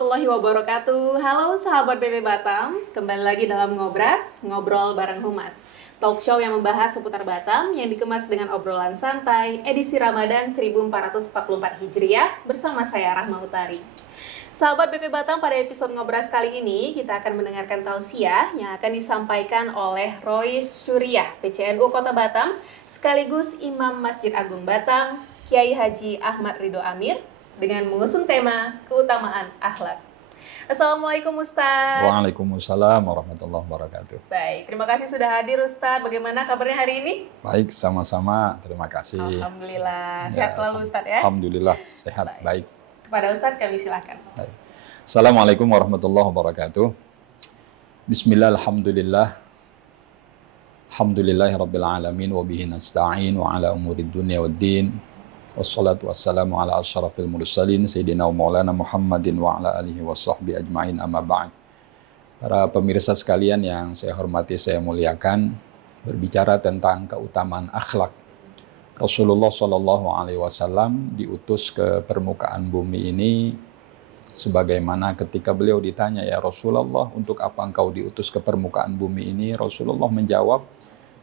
warahmatullahi wabarakatuh. Halo sahabat BP Batam, kembali lagi dalam Ngobras, Ngobrol Bareng Humas. Talk show yang membahas seputar Batam yang dikemas dengan obrolan santai edisi Ramadan 1444 Hijriah bersama saya Rahma Utari. Sahabat BP Batam, pada episode Ngobras kali ini kita akan mendengarkan tausiah yang akan disampaikan oleh Rois Syuriah, PCNU Kota Batam, sekaligus Imam Masjid Agung Batam, Kiai Haji Ahmad Ridho Amir, dengan mengusung tema keutamaan akhlak. Assalamualaikum Ustadz. Waalaikumsalam warahmatullahi wabarakatuh. Baik, terima kasih sudah hadir Ustadz. Bagaimana kabarnya hari ini? Baik, sama-sama. Terima kasih. Alhamdulillah. Sehat selalu Ustadz ya? Alhamdulillah, sehat. Baik. Kepada Ustadz kami silakan. Baik. Assalamualaikum warahmatullahi wabarakatuh. Bismillah, alhamdulillah. Alhamdulillahirabbil alamin wa bihi nasta'in wa ala umurid dunya waddin. Wassalatu wassalamu ala asyrafil mursalin Sayyidina wa maulana Muhammadin wa ala alihi wa sahbihi ajma'in amma ba'd. Para pemirsa sekalian yang saya hormati, saya muliakan, berbicara tentang keutamaan akhlak. Rasulullah SAW diutus ke permukaan bumi ini sebagaimana ketika beliau ditanya, ya Rasulullah, untuk apa engkau diutus ke permukaan bumi ini? Rasulullah menjawab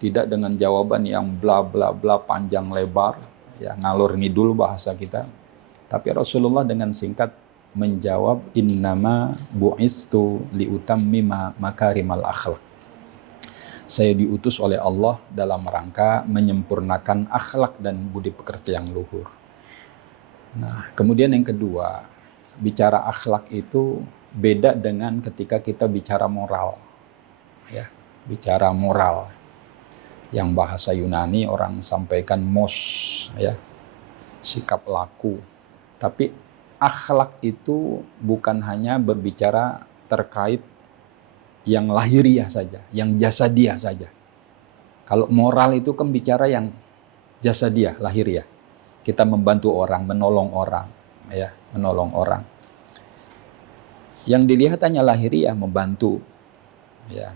tidak dengan jawaban yang bla bla bla panjang lebar, ya ngalur ngidul bahasa kita, tapi Rasulullah dengan singkat menjawab, innama bu'istu liutammima makarimal akhlak. Saya diutus oleh Allah dalam rangka menyempurnakan akhlak dan budi pekerti yang luhur. Nah, kemudian yang kedua, bicara akhlak itu beda dengan ketika kita bicara moral, ya, bicara moral. Yang bahasa Yunani orang sampaikan mos, ya, sikap laku. Tapi akhlak itu bukan hanya berbicara terkait yang lahiriah saja, yang jasadiah saja. Kalau moral itu kan bicara yang jasadiah, lahiriah. Kita membantu orang, menolong orang, ya, menolong orang. Yang dilihat hanya lahiriah, membantu, ya,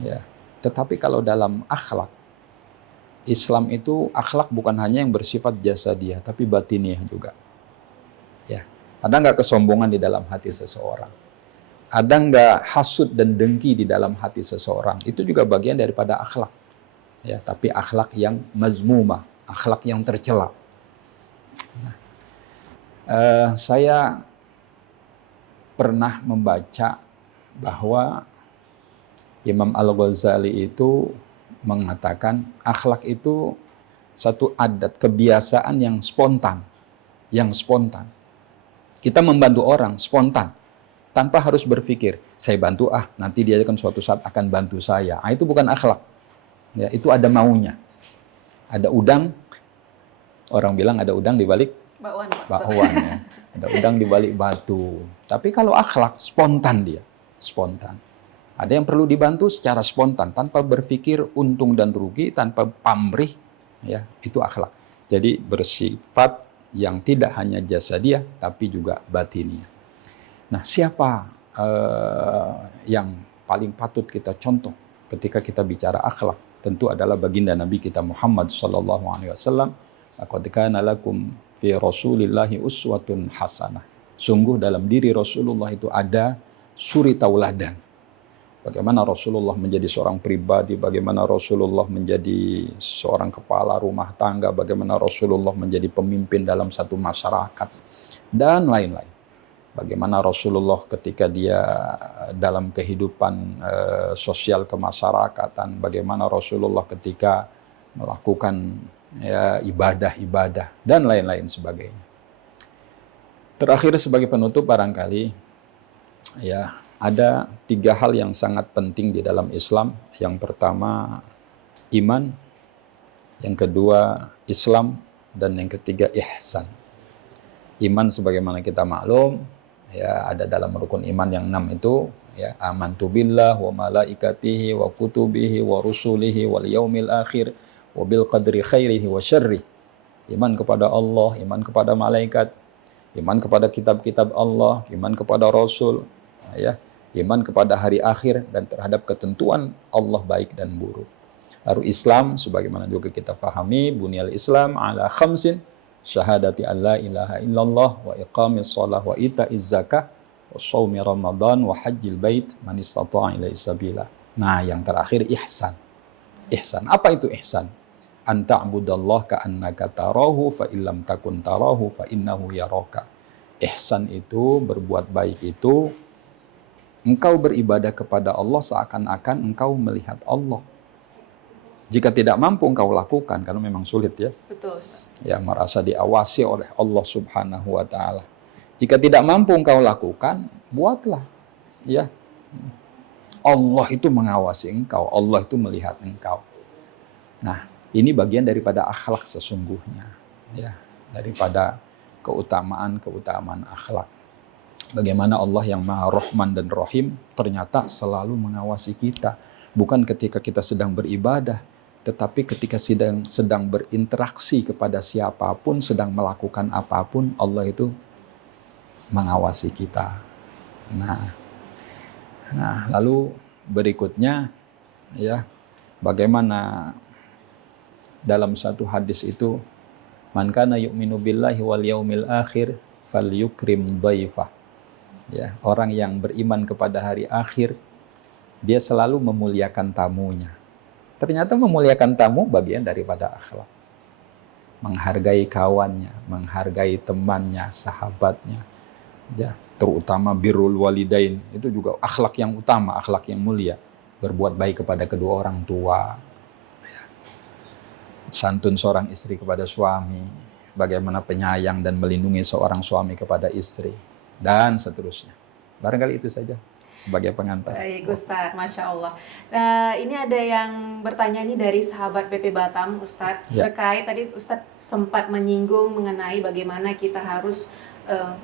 ya. Tetapi kalau dalam akhlak, Islam itu akhlak bukan hanya yang bersifat jasadiah, tapi batiniah juga. Ya, ada nggak kesombongan di dalam hati seseorang? Ada nggak hasud dan dengki di dalam hati seseorang? Itu juga bagian daripada akhlak. Ya, tapi akhlak yang mazmumah, akhlak yang tercela. Nah, saya pernah membaca bahwa Imam Al-Ghazali itu mengatakan akhlak itu satu adat, kebiasaan yang spontan. Yang spontan. Kita membantu orang spontan, tanpa harus berpikir, saya bantu nanti dia kan suatu saat akan bantu saya. Itu bukan akhlak. Ya, itu ada maunya. Ada udang, orang bilang ada udang di balik bakwan, ya. Ada udang di balik batu. Tapi kalau akhlak, spontan dia. Spontan. Ada yang perlu dibantu secara spontan, tanpa berpikir untung dan rugi, tanpa pamrih, ya, itu akhlak. Jadi bersifat yang tidak hanya jasadiah, tapi juga batiniah. Nah, siapa yang paling patut kita contoh ketika kita bicara akhlak? Tentu adalah baginda Nabi kita Muhammad SAW. Laqad kana lakum fi Rasulillahi uswatun hasanah. Sungguh dalam diri Rasulullah itu ada suri tauladan. Bagaimana Rasulullah menjadi seorang pribadi, bagaimana Rasulullah menjadi seorang kepala rumah tangga, bagaimana Rasulullah menjadi pemimpin dalam satu masyarakat, dan lain-lain. Bagaimana Rasulullah ketika dia dalam kehidupan sosial kemasyarakatan, bagaimana Rasulullah ketika melakukan, ya, ibadah-ibadah, dan lain-lain sebagainya. Terakhir sebagai penutup barangkali, ya, ada 3 hal yang sangat penting di dalam Islam. Yang pertama iman, yang kedua Islam, dan yang ketiga ihsan. Iman sebagaimana kita maklum, ya, ada dalam rukun iman yang 6 itu, ya, amantu billah wa malaikatihi wa kutubihi wa rusulihi wal yaumil akhir wa bil qadri khairihi wa syarrih. Iman kepada Allah, iman kepada malaikat, iman kepada kitab-kitab Allah, iman kepada Rasul, ya, iman kepada hari akhir, dan terhadap ketentuan Allah baik dan buruk. Lalu Islam, sebagaimana juga kita pahami, bunyal Islam ala khamsin, syahadati an la ilaha illallah, wa iqamis shalah, wa ita'iz zakah, shaumi Ramadan wa hajjil bait man istata'a ilaihi sabila. Nah, yang terakhir ihsan. Ihsan. Apa itu ihsan? An ta'budallah ka'annaka tarahu fa illam takun tarahu fa innahu yaraka. Ihsan itu, berbuat baik itu, engkau beribadah kepada Allah seakan-akan engkau melihat Allah. Jika tidak mampu engkau lakukan, karena memang sulit ya. Betul, Ustaz. Ya, merasa diawasi oleh Allah Subhanahu wa taala. Jika tidak mampu engkau lakukan, buatlah. Ya. Allah itu mengawasi engkau, Allah itu melihat engkau. Nah, ini bagian daripada akhlak sesungguhnya, ya, daripada keutamaan akhlak. Bagaimana Allah yang Maha Rahman dan Rahim ternyata selalu mengawasi kita, bukan ketika kita sedang beribadah, tetapi ketika sedang berinteraksi kepada siapapun, sedang melakukan apapun, Allah itu mengawasi kita. Nah, lalu berikutnya, ya, bagaimana dalam satu hadis itu, man kana yu'minu billahi wal yaumil akhir falyukrim dhaifah. Ya, orang yang beriman kepada hari akhir, dia selalu memuliakan tamunya. Ternyata memuliakan tamu bagian daripada akhlak. Menghargai kawannya, menghargai temannya, sahabatnya. Ya, terutama birrul walidain, itu juga akhlak yang utama, akhlak yang mulia. Berbuat baik kepada kedua orang tua. Ya. Santun seorang istri kepada suami, bagaimana penyayang dan melindungi seorang suami kepada istri, dan seterusnya. Barangkali itu saja sebagai pengantar. Baik Ustadz, Masya Allah. Ini ada yang bertanya nih dari sahabat PP Batam, Ustadz, Ya. terkait tadi Ustadz sempat menyinggung mengenai bagaimana kita harus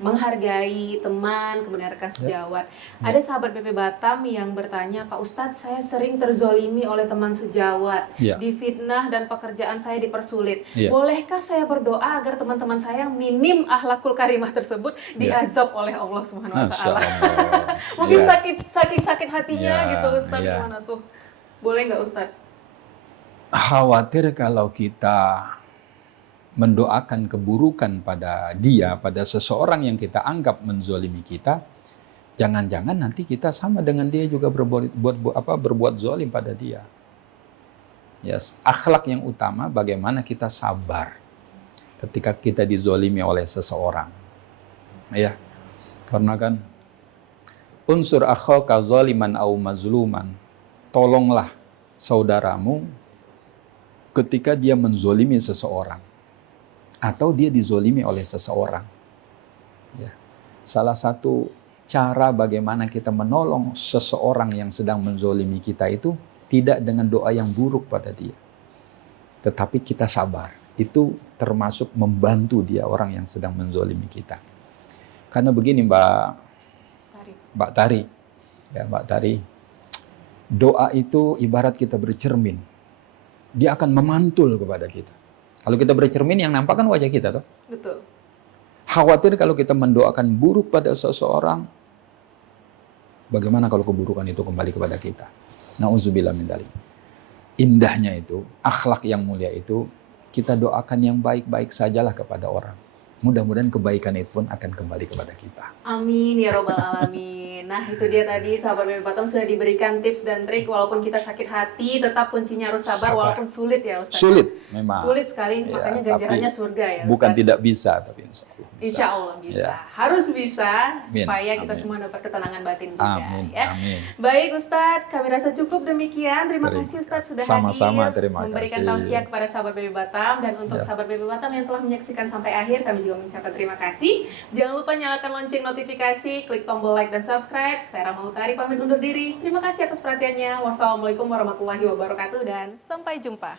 menghargai teman, kemudian rekan sejawat. Ada sahabat PP Batam yang bertanya, Pak Ustadz, saya sering terzolimi oleh teman sejawat, Ya. difitnah dan pekerjaan saya dipersulit. Ya. Bolehkah saya berdoa agar teman-teman saya minim akhlakul karimah tersebut diazab oleh Allah Subhanahu Wa Masya Taala? Allah. Mungkin Ya. sakit hatinya Ya, gitu Ustadz, ya. gimana tuh? Boleh nggak Ustadz? Khawatir kalau kita mendoakan keburukan pada dia, pada seseorang yang kita anggap menzolimi kita, jangan-jangan nanti kita sama dengan dia juga berbuat zolim pada dia. Yes. Akhlak yang utama bagaimana kita sabar ketika kita dizolimi oleh seseorang. Ya, karena kan unsur akhaka zaliman au mazluman, tolonglah saudaramu ketika dia menzolimi seseorang atau dia dizolimi oleh seseorang. Ya. Salah satu cara bagaimana kita menolong seseorang yang sedang menzolimi kita itu tidak dengan doa yang buruk pada dia, tetapi kita sabar. Itu termasuk membantu dia, orang yang sedang menzolimi kita. Karena begini Mbak Tari, ya Mbak Tari, doa itu ibarat kita bercermin, dia akan memantul kepada kita. Kalau kita bercermin, yang nampak kan wajah kita, toh. Betul. Khawatir kalau kita mendoakan buruk pada seseorang, bagaimana kalau keburukan itu kembali kepada kita? Nauzubillah min dzalik. Indahnya itu, akhlak yang mulia itu, kita doakan yang baik-baik sajalah kepada orang. Mudah-mudahan kebaikan itu pun akan kembali kepada kita. Amin ya robbal alamin. Nah itu dia tadi sahabat PP Batam sudah diberikan tips dan trik, walaupun kita sakit hati tetap kuncinya harus sabar. Walaupun sulit ya Ustaz. Sulit memang. Sulit sekali, Ya, makanya ganjarannya surga ya Ustaz. Bukan tidak bisa, tapi insya Allah bisa. Insya Allah bisa. Ya. Harus bisa Amin. supaya kita Amin. semua dapat ketenangan batin juga. Amin. Ya. Amin. Baik Ustadz, kami rasa cukup demikian. Terima kasih Ustadz sudah Sama-sama, hadir terima memberikan kasih. tausiah kepada sahabat PP Batam, dan untuk Ya. sahabat PP Batam yang telah menyaksikan sampai akhir, kami juga mengucapkan terima kasih. Jangan lupa nyalakan lonceng notifikasi, klik tombol like dan subscribe. Saya Rama Utari pamit undur diri. Terima kasih atas perhatiannya. Wassalamualaikum warahmatullahi wabarakatuh dan sampai jumpa.